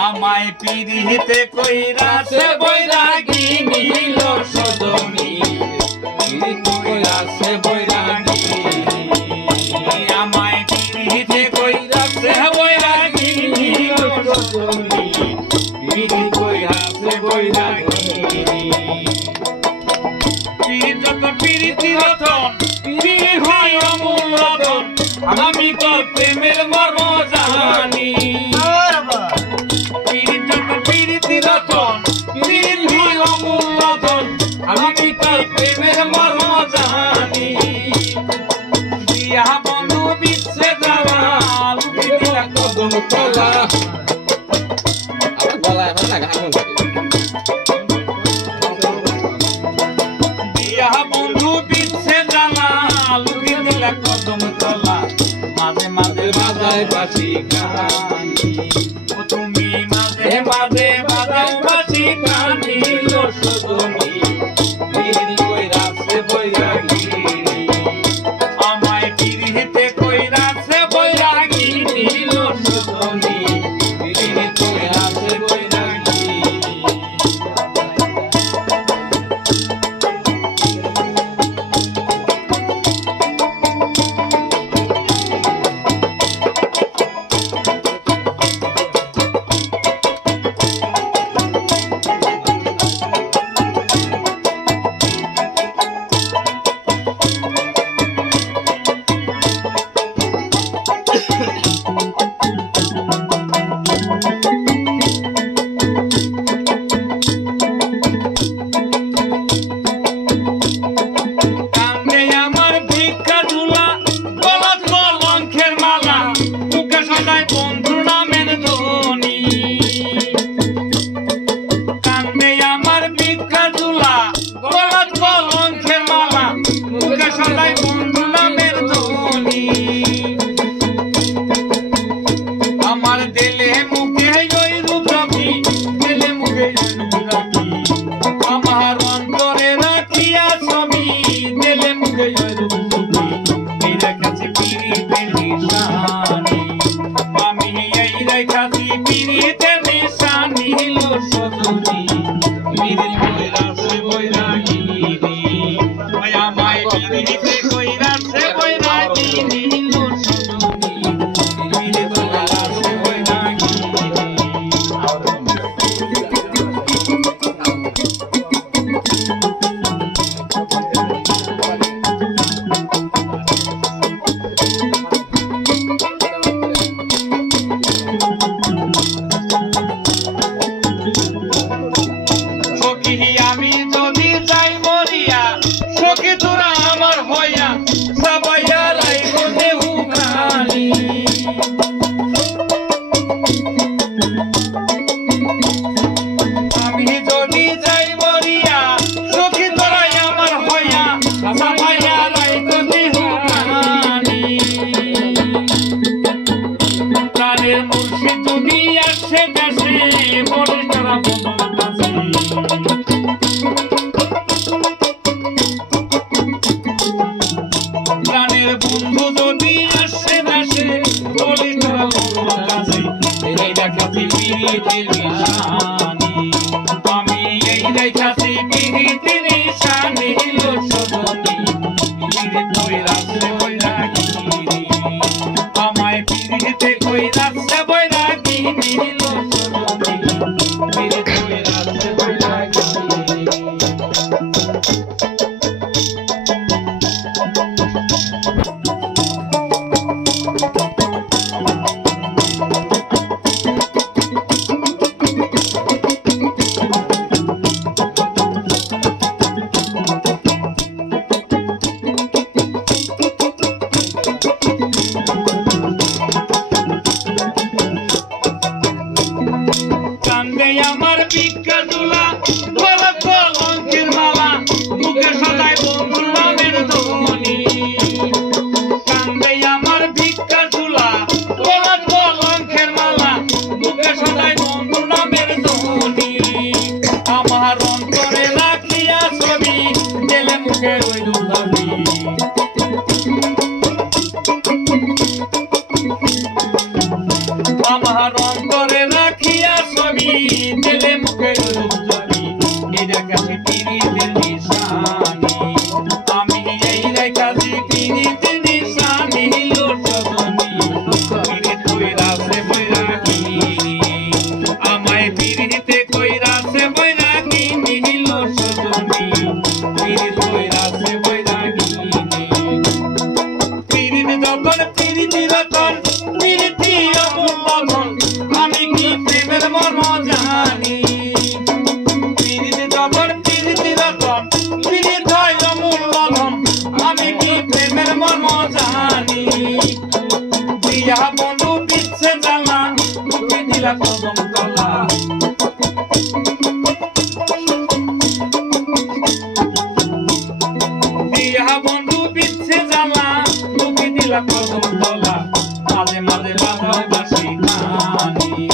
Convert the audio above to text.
আমায় পিরিতে কইরাছে বৈরাগী নীল সজনী কইরাছে বৈরাগী আমায় পিরিতে কইরাছে বৈরাগী নীল সজনী পিরি কইরাছে বৈরাগী পিরি যত পিরিতি রতন পিরি হয় অমূল রতন আমি তোর প্রেমের মর্ম জানি আমি তোর প্রেমের মর্ম জানি দিয়া বন্ধু বিচ্ছে যাওয়া দিলা কদম তলা দিয়া বন্ধু বিচ্ছে যাওয়া দিলা কদম তলা মাঝে মাঝে বাজায় বাঁশি গান তুমি মাঝে মাঝে বাজায় বাঁশি গানি সজনী আমায় পিরিতে কইরাছে বৈরাগী নীল সজনী পিরি কইরাছে বৈরাগী আমার দিলে মুখে ওই রূপ রাখি দিলে মুখে আমার অন্তরে রাখিয়া ছবি দিলে মুখে ওই রূপ এরা কাছে পিরিতে নিশানি আমি এই রেখাছি পিরিতে নিশানি লো সজনী পিরি কইরাছে বৈরাগী ওই আমায় পিরিতে কইরাছে বৈরাগী লো সজনী পিরি কইরাছে বৈরাগী আমি যদি যাই মরিয়া সখী তোরা আমার হইয়া সবাইয়া রাইব দেহু খালি আমি যদি যাই মরিয়া সখী তোরা আমার হইয়া সবাইয়া রাইব দেহু খালি প্রাণের মুর্শিদ যদি আসে দেশে বড় তারা প্রাণের বন্ধু যদি আসে দেশে বলি তোরা কাছে এই দেখাচ্ছি পিরিতের নিশানি আমি এই দেখাচ্ছি পিরিতের নিশানি লো সজনী পিরিতে কইরাছে বৈরাগী আমায় পিরিতে কইরাছে বৈরাগী লো সজনী পিরিতে কইরাছে বৈরাগী রতন পীড়িত হয় অমূল্য ধন আমি কি প্রেমের মর্ম জানি দিয়া বন্ধু দিচ্ছে জ্বালা মুখে দিলা কদম তলা দিয়া বন্ধু দিচ্ছে জ্বালা মুখে দিলা কদম তলা মাঝে মাঝে বাজাও বাঁশি গানি